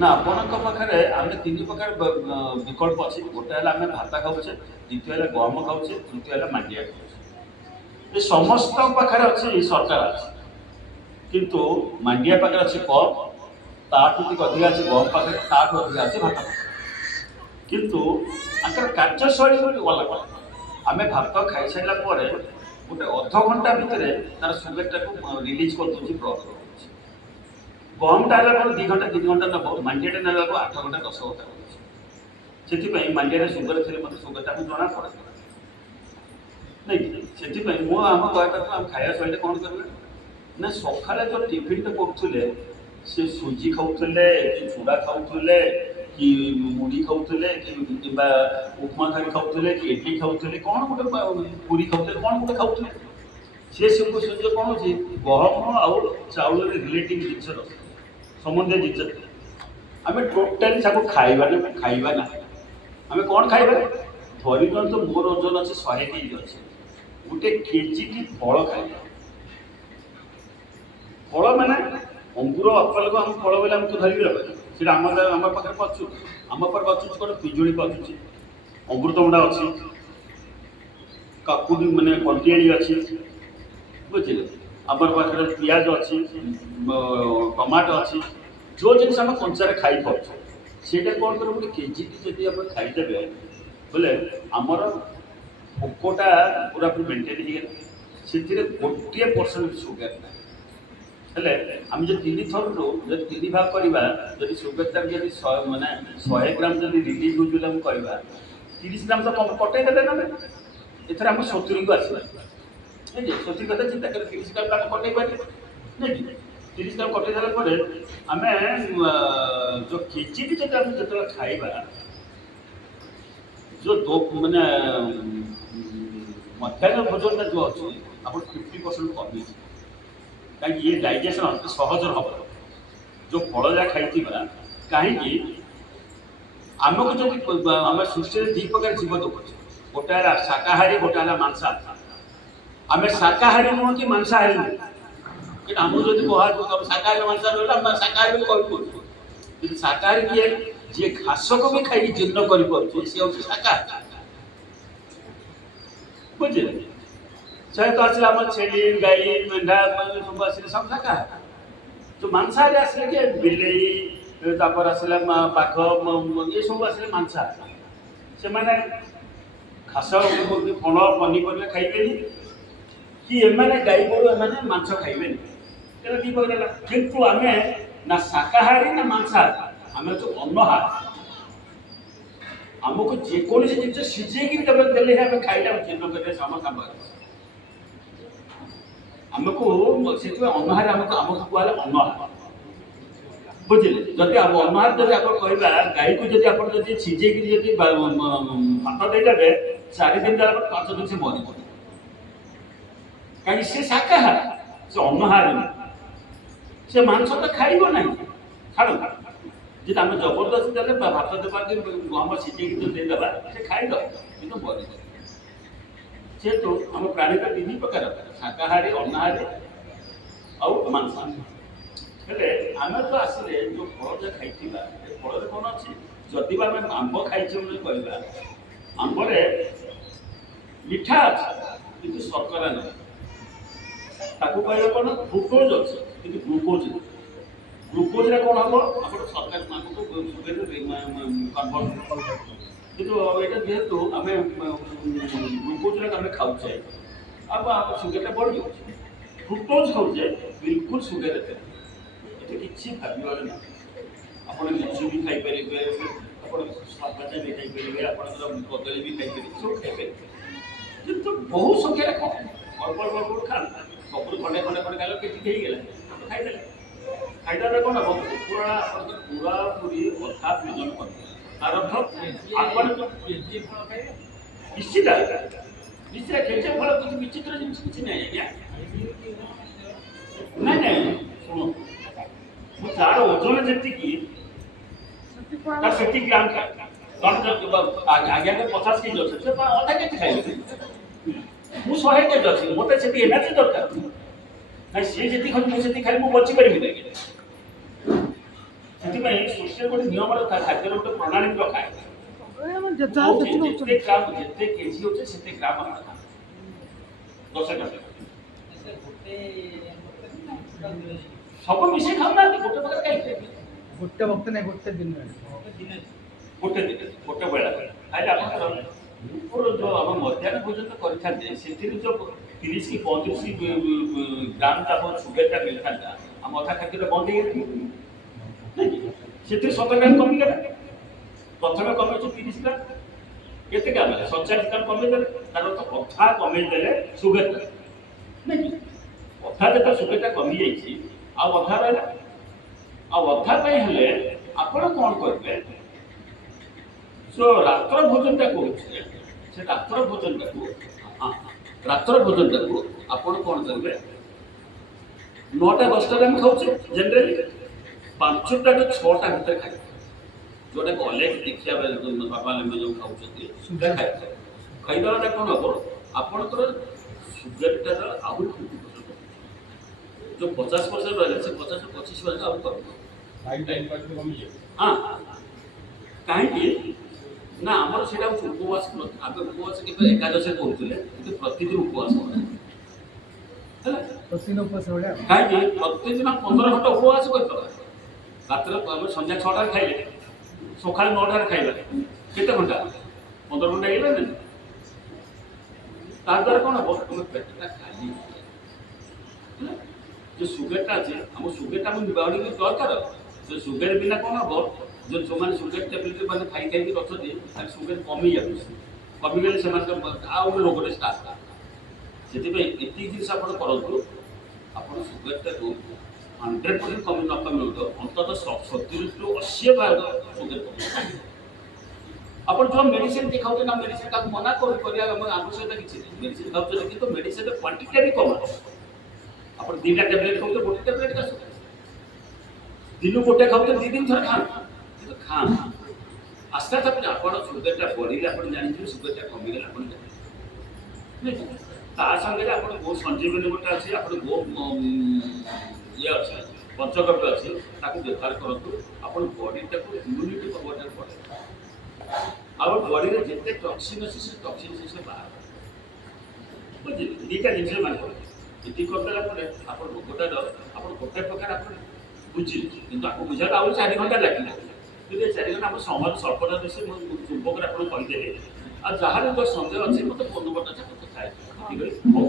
ना आपणଙ୍କ ପାଖରେ ଆମେ ତିନି ପ୍ରକାର ବିକଳ୍ପ ଅଛି। ଗୋଟେ ହେଲା ଆମେ ଭାତ ଖାଉଛେ, ଦ୍ୱିତୀୟ ହେଲା ଗହମ ଖାଉଛେ, ତୃତୀୟ ହେଲା ମାଣ୍ଡିଆ ଖାଉଛେ। ଏ ସମସ୍ତଙ୍କ ପାଖରେ ଅଛି ସରକାର ଅଛି, କିନ୍ତୁ ମାଣ୍ଡିଆ ପାଖରେ ଅଛି କମ୍, ତାଠୁ ଟିକେ ଅଧିକା ଅଛି ଗହମ ପାଖରେ, ତାଠୁ ଅଧିକା ଅଛି ଭାତ ପାଖରେ। କିନ୍ତୁ ତାଙ୍କର କାର୍ଯ୍ୟଶୈଳୀ ଗୋଟେ ଅଲଗା। ଆମେ ଭାତ ଖାଇସାରିଲା ପରେ ଗୋଟେ ଅଧଘଣ୍ଟା ଭିତରେ ତାର ସୁଗାରଟାକୁ ରିଲିଜ୍ କରିଦେଉଛି, ବ୍ଲକ୍ କରିଦେଉଛି। ଗହମଟା ହେଲା କ'ଣ 2 ଘଣ୍ଟା 3 ଘଣ୍ଟା ନେବ, ମାଣ୍ଡିଆଟା ନେଲା ବେଳକୁ 8 ଘଣ୍ଟା 10 ଘଣ୍ଟା ହେଉଛି। ସେଥିପାଇଁ ମାଣ୍ଡିଆରେ ସୁଗାର ଥିଲେ ମୋତେ ସୁଗାରଟା ଆମକୁ ଜଣାପଡ଼େ ନାଇଁ କି? ସେଥିପାଇଁ ମୁଁ ଆମ କହିବା କଥା ଆମ ଖାଇବା ଶୈଳୀରେ କ'ଣ କରିବା ନା ସକାଳେ ଯେଉଁ ଟିଫିନ୍ଟା କରୁଥିଲେ ସେ ସୁଜି ଖାଉଥିଲେ କି ଚୁଡ଼ା ଖାଉଥିଲେ କି ମୁଢ଼ି ଖାଉଥିଲେ କିମ୍ବା ଉପମା କରି ଖାଉଥିଲେ କି ଇଡଲି ଖାଉଥିଲେ, କ'ଣ ଗୋଟେ ପୁରୀ ଖାଉଥିଲେ, କ'ଣ ଗୋଟେ ଖାଉଥିଲେ, ସେ ସବୁ ଜିନିଷ କ'ଣ ହେଉଛି ଗହମ ଆଉ ଚାଉଳରେ ରିଲେଟିଭ୍ ଜିନିଷର ସମ୍ବନ୍ଧୀୟ ଜିନିଷ। ଆମେ ଟୋଟାଲି ତାକୁ ଖାଇବା ନାହିଁ। ଆମେ କ'ଣ ଖାଇବା? ଧରି ନିଅନ୍ତୁ ମୋର ଓଜନ ଅଛି 100 କେଜି ଅଛି, ଗୋଟେ କେଜିଟି ଫଳ ଖାଇବା। ଫଳ ମାନେ ଅଙ୍ଗୁର ଆପଲକୁ ଆମେ ଫଳ ବୋଇଲେ ଆମେ ତ ଧରିକି ରଖିବା, ସେଇଟା ଆମ ପାଖରେ ପଚୁ ଆମ ପାଖରେ ପଚୁଛି କ'ଣ? ପିଜୁଳି ପଚୁଛି, ଅମୃତଭଣ୍ଡା ଅଛି, କାକୁଡ଼ି ମାନେ କଣ୍ଟିଆଳି ଅଛି, ବୁଝିଲେ? ଆମର ପାଖରେ ପିଆଜ ଅଛି, ଟମାଟୋ ଅଛି, ଯେଉଁ ଜିନିଷ ଆମେ କଞ୍ଚାରେ ଖାଇପାରୁଛୁ ସେଇଟା କ'ଣ କରିବ? ଗୋଟେ କେଜିଟି ଯଦି ଆପଣ ଖାଇଦେବେ ବୋଲେ ଆମର ଭୋକଟା ପୁରାପୁରି ମେଣ୍ଟେନ୍ ହେଇଗଲା। ସେଥିରେ 1% ସୁଗାର ନାହିଁ। ହେଲେ ଆମେ ଯଦି 3 ଥରରୁ ଯଦି 3 ଭାଗ କରିବା, ଯଦି ସୁଗାରଟାକୁ ଯଦି 100 ଗ୍ରାମ ଯଦି ରିଲିଜ୍ ହେଉଛି ବୋଲି ଆମେ କହିବା, 30 ଗ୍ରାମ ତ କଟେଇ ଦେଲେ ନା। ଏଥର ଆମେ 70କୁ ଆସିବା, ନାଇଁ କି? 70 କଥା ଚିନ୍ତା କଲେ 30 ଗ୍ରାମ ଆମେ କଟେଇ ପାରିଲେ, ନାଇଁ କି? 30 ଗ୍ରାମ କଟେଇ ଦେଲା ପରେ ଆମେ ଯେଉଁ କେଜିଟି ଯଦି ଆମେ ଯେତେବେଳେ ଖାଇବା, ଯେଉଁ ମାନେ ମଧ୍ୟାହ୍ନ ଭୋଜନଟା ଯେଉଁ ଅଛି ଆପଣ 50% କମିଯିବ। କାହିଁକି? ଇଏ ଡାଇଜେସନ୍ ଅତି ସହଜରେ ହେବ। ଯେଉଁ ଫଳ ଯାହା ଖାଇଥିବା, କାହିଁକି ଆମକୁ ଯଦି ଆମ ସୃଷ୍ଟିରେ 2 ପ୍ରକାର ଜୀବ ଦେଖୁଛୁ, ଗୋଟେ ହେଲା ଶାକାହାରୀ, ଗୋଟେ ହେଲା ମାଂସାହାରୀ। ଆମେ ଶାକାହାରୀ ନୁହଁ କି ମାଂସାହାରୀ ନୁହଁ, କିନ୍ତୁ ଆମକୁ ଯଦି କୁହାଯିବ ଶାକାହାରୀ ମାଂସାହାରୀ ରହିଲେ ଆମେ ଶାକାହାରୀ ବୋଲି କହିପାରୁଛୁ। କିନ୍ତୁ ଶାକାହାରୀ କିଏ? ଯିଏ ଘାସକୁ ବି ଖାଇକି ଜୀର୍ଣ୍ଣ କରିପାରୁଛି, ସେ ହେଉଛି ଶାକାହାରୀ, ବୁଝିଲେ? ସେ ତ ଆସିଲେ ଆମର ଛେଳି, ଗାଈ, ମେଣ୍ଢା ସବୁ ଆସିଲେ ସବୁ ଶାକାହାରୀ। ଯେଉଁ ମାଂସାହାରୀ ଆସିଲେ କି ବିଲେଇ, ତାପରେ ଆସିଲେ ବାଘ, ଏସବୁ ଆସିଲେ ମାଂସାହାରୀ। ସେମାନେ ଘାସ, ଫଳ, ପନିପରିବା ଖାଇବେନି, କି ଏମାନେ ଗାଈ ଗୋରୁ ଏମାନେ ମାଂସ ଖାଇବେନି। ଏଇଟା 2 ପ୍ରକାର ହେଲା। କିନ୍ତୁ ଆମେ ନା ଶାକାହାରୀ ନା ମାଂସାହାରୀ, ଆମେ ଯେଉଁ ଅନ୍ନହାରୀ। ଆମକୁ ଯେକୌଣସି ଜିନିଷ ସିଝେଇକି ଦେଲେ ଆମେ ଖାଇଲେ ଆମେ ଜୀର୍ଣ୍ଣ କରିବା ସମସ୍ତ ଆମକୁ ସେଥିପାଇଁ ଅନ୍ନହାରୀ ଆମକୁ କୁହାହେଲା ଅନ୍ନହାରୀ, ବୁଝିଲେ? ଯଦି ଅନ୍ନହାରୀ ଯଦି ଆପଣ କହିବା, ଗାଈକୁ ଯଦି ଆପଣ ଯଦି ସିଝେଇକି ଯଦି ଭାତ ଦେଇଦେବେ 4 ଦିନ ଦେଲା ପରେ 5 ଦିନ ସେ ମରିବ। କାହିଁକି? ସେ ଶାକାହାରୀ, ସେ ଅନ୍ନହାରୀ ନୁହେଁ। ସେ ମାଂସ ତ ଖାଇବ ନାହିଁ, ଛାଡ଼। ଯଦି ଆମେ ଜବରଦସ୍ତି ଦେଲେ ଭାତ ଦେବା କି ଗହମ ସିଝେଇକି ଯଦି ଦେଇଦେବା, ସେ ଖାଇଦେବ କିନ୍ତୁ ମରିବ। ଯେହେତୁ ଆମ ପ୍ରାଣୀଟା 3 ପ୍ରକାର, ଶାକାହାରୀ, ଅନ୍ନହାରୀ ଆଉ ମାଂସାହାରୀ। ହେଲେ ଆମେ ତ ଆସିଲେ ଯେଉଁ ଫଳ ଯାହା ଖାଇଥିବା, ଏ ଫଳରେ କ'ଣ ଅଛି? ଯଦି ବା ଆମେ ଆମ୍ବ ଖାଇଛେ ବୋଲି କହିବା, ଆମ୍ବରେ ମିଠା ଅଛି କିନ୍ତୁ ଶର୍କରା ନାହିଁ। ତାକୁ କହିବା କ'ଣ? ଫ୍ରୁକ୍ଟୋଜ୍ ଅଛି କିନ୍ତୁ ଗ୍ଲୁକୋଜ୍ ନାହିଁ। ଗ୍ଲୁକୋଜ୍ରେ କ'ଣ ହେବ? ଆପଣ ଶର୍କରା ଆମକୁ ସୁଗାରରେ କନଭର୍ଟ। କିନ୍ତୁ ଏଇଟା ଯେହେତୁ ଆମେ ଗ୍ଲୁକୋଜ୍ରେ ଆମେ ଖାଉଛେ, ଆଉ ଆମ ସୁଗାରଟା ବଢ଼ିଯାଉଛି। ଫ୍ରୁକ୍ଟୋଜ୍ ଖାଉଛେ, ବିଲକୁଲ ସୁଗାର ଏତେ କିଛି ଭାବିବାର ନାହିଁ। ଆପଣ ଲିଚୁ ବି ଖାଇପାରିବେ, ଆପଣ ସଫାଚା ବି ଖାଇପାରିବେ, ଆପଣଙ୍କର କଦଳୀ ବି ଖାଇପାରିବେ, ସବୁ ଖାଇପାରିବେ। କିନ୍ତୁ ବହୁ ସଂଖ୍ୟାରେ କମ୍, ଅଳ୍ପ ଖାଆନ୍ତୁ। ସବୁରୁ ଖଣ୍ଡେ ଖାଇଲେ କିଛି ହେଇଗଲା ଖାଇଦେଲେ। ଖାଇଦେଲେ କ'ଣ ହେବ? ପୁରାପୁରି ଅଧା ଭୋଜନ କରିଦେଲେ। ତାର ଅର୍ଥ ଆପଣ ନିଶ୍ଚିତ କେତେ ଫଳ କିଛି ବିଚିତ୍ର ଜିନିଷ କିଛି ନାହିଁ ଆଜ୍ଞା। ନାଇଁ ଶୁଣନ୍ତୁ, ମୁଁ ତାର ଓଜନ ଯେତିକି ତାର ସେତିକି ଗ୍ରାମ ଖାଏ। ଆଜ୍ଞା 50 କେଜି ଅଛି, ସେ ଅଧା କେଜି ଖାଇବେ। ମୁଁ 100 କେଜି ଅଛି, ମୋତେ ସେତିକି ଏନର୍ଜି ଦରକାର ନାଇଁ। ସିଏ ଯେତିକି ଖାଉଛି ମୁଁ ସେତିକି ଖାଇଲେ ମୁଁ ବଞ୍ଚିପାରିବି ନାହିଁ। ସେଥିପାଇଁ ସୃଷ୍ଟିରେ ଗୋଟେ ନିୟମ ରଖା ଖାଦ୍ୟର ଗୋଟେ ପ୍ରଣାଳୀ ରଖା ଯେତେ ଗ୍ରାମ ଯେତେ କେଜି ହଉଛି ସେତେ ଗ୍ରାମ ଆମେ ଖାଆନ୍ତୁ 10 ଗ୍ରାମ ସବୁ ମିଶେଇ ଖାଉନାହାନ୍ତି ଗୋଟେ ପ୍ରକାର ଖାଇବେ ଗୋଟେ ବକ୍ତ ନାହିଁ ଗୋଟେ ଦିନ ଗୋଟେ ବେଳା ଖାଇଲେ ଆପଣଙ୍କର ଉପର ଯୋଉ ଆମ ମଧ୍ୟାହ୍ନ ଭୋଜନ କରିଥାନ୍ତେ ସେଥିରେ ଯୋଉ 30 କି 35 ଗ୍ରାମ ତାପ ସୁଗାରଟା ମିଳିଥାନ୍ତା ଆମ ଅଧା ଖାଦ୍ୟଟା ବନ୍ଦ ହେଇଗଲା ସେଥିରେ 7 ଗ୍ରାମ କମିଗଲା ପ୍ରଥମେ କମେଇଛୁ 30 ଗ୍ରାମ କେତେ ଗ୍ରାମ ହେଲା 47 ଗ୍ରାମ କମେଇଦେଲେ ତାର ତ ଅଧା କମେଇଦେଲେ ସୁଗାରଟା ନାଇଁ ଅଧା ଯେତେବେଳେ ସୁଗାରଟା କମିଯାଇଛି ଆଉ ଅଧା ରହିଲା ଆଉ ଅଧା ପାଇଁ ହେଲେ ଆପଣ କ'ଣ କରିବେ ରାତ୍ର ଭୋଜନଟା କରୁଛେ ସେ ରାତ୍ର ଭୋଜନଟାକୁ ଆପଣ କ'ଣ କରିବେ 9ଟା 10ଟାରେ ଆମେ ଖାଉଛେ ଜେନେରାଲି 5ଟାରୁ 6ଟା ଭିତରେ ଖାଇବେ ଯୋଉଟା ଅଲେଖ ଦେଖିବା ବାବା ଯେଉଁ ଖାଉଛନ୍ତି ସୁଧା ଖାଇବେ ଖାଇଦେବାଟା କ'ଣ ହବ ଆପଣଙ୍କର ସୁଗାରଟାର ଆହୁରି 50% ଯୋଉ 50% ରହିଲେ ସେ 50-25% ଆହୁରି କମିବ ହଁ କାହିଁକି ନା ଆମର ସେଇଟା ହେଉଛି ଉପବାସ ଆଗ ଉପବାସ କେବେ ଏକାଦଶୀ କରୁଥିଲେ କିନ୍ତୁ ପ୍ରତିଦିନ ଉପବାସ ହେଲା ପ୍ରତିଦିନ ଉପବାସ କାହିଁକି ପ୍ରତିଦିନ 15 ଘଣ୍ଟା ଉପବାସ କରିଦେବା ରାତିରେ ଆମେ ସନ୍ଧ୍ୟା 6ଟାରେ ଖାଇଲେ ସକାଳ 9ଟାରେ ଖାଇବା କେତେ ଘଣ୍ଟା 15 ଘଣ୍ଟା ହେଇଗଲା ନା ତାଦ୍ୱାରା କ'ଣ ହବ ତୁମ ପେଟଟା ଖାଲି যে সুগারটা আছে আমার সুগারটা আমি বডি দরকার যে সুগার বিনা কোণ হব যে সুগার ট্যাবলেট মানে খাই খাইকি অଛନ୍ତି তার সুগার কমি যাচ্ছে কমিগলে সেমানকে ଆଉ ଗୋଟେ ରୋଗରେ ଷ୍ଟାର୍ଟ ସେଥିପାଇଁ ଏତିକି ଜିନିଷ ଆପଣ କରନ୍ତୁ ଆପଣ ସୁଗାରଟାକୁ 100% କମି ନ କମିବ ଅନ୍ତତଃ 70-80% ସୁଗାର କମିବ ଆପଣ ଯେଉଁ ମେଡିସିନ ଖାଉଛନ୍ତି ନା ମେଡିସିନ ତାକୁ ମନା କରିବା ଆବଶ୍ୟକତା କିଛି ନାହିଁ ମେଡିସିନ ଖାଉଛନ୍ତି କିନ୍ତୁ ମେଡିସିନର କ୍ୱାଣ୍ଟିଟି ବି କମାନ୍ତୁ ଆପଣ 2ଟା ট্যাবলেট ଖାଉଛନ୍ତି ଗୋଟେ ট্যাবলেট ଖାଆନ୍ତୁ ଦିନକୁ ଗୋଟେ ଖାଉଛନ୍ତି 2 ଦିନ ଥରେ ଖାଆନ୍ତୁ କିନ୍ତୁ ଖାଆନ୍ତୁ ଆସ୍ତେ ଆସ୍ତେ ଆପଣ ସୁଗାରଟା ବଢ଼ିଲେ ଆପଣ ଜାଣିଥିବେ ସୁଗାରଟା କମିଗଲେ ଆପଣ ଜାଣିଥିବେ ତା ସାଙ୍ଗରେ ଆପଣ ବହୁ ସଞ୍ଜୀବନୀ ଗୋଟେ ଅଛି ଆପଣ ବହୁ ଇଏ ଅଛି ପଞ୍ଚଗବ୍ୟ ଅଛି ତାକୁ ବ୍ୟବହାର କରନ୍ତୁ ଆପଣ ବଡ଼ିଟାକୁ ଇମ୍ୟୁନିଟି ପାୱାରଟାକୁ ବଢ଼ାଇବେ ଆଉ ବଡ଼ିରେ ଯେତେ ଟକ୍ସିନ୍ ଅଛି ସେ ଟକ୍ସିନ୍ ସେ ବାହାର ବୁଝିଲେ 2ଟା ଜିନିଷ ମାନେ ଏଠି କରିଦେଲା ପରେ ଆପଣ ରୋଗଟାର ଆପଣ ଗୋଟେ ପ୍ରକାର ଆପଣ ବୁଝିଲେ କିନ୍ତୁ ଆକୁ ବୁଝାଇଲେ ଆହୁରି 4 ଘଣ୍ଟା ଲାଗିଲା କିନ୍ତୁ ଏ 4 ଘଣ୍ଟା ଆମ ସମୟ ସ୍ୱଳ୍ପତା ଦେଶେ ମୁଁ ଯୁବକରେ ଆପଣ କହିଦେଲେ ଆଉ ଯାହାର ସନ୍ଦେହ ଅଛି ମୋତେ ଫୋନ୍ ନମ୍ବରଟା କଥା ହେଇଯିବ ଠିକ୍ ଅଛି ହଉ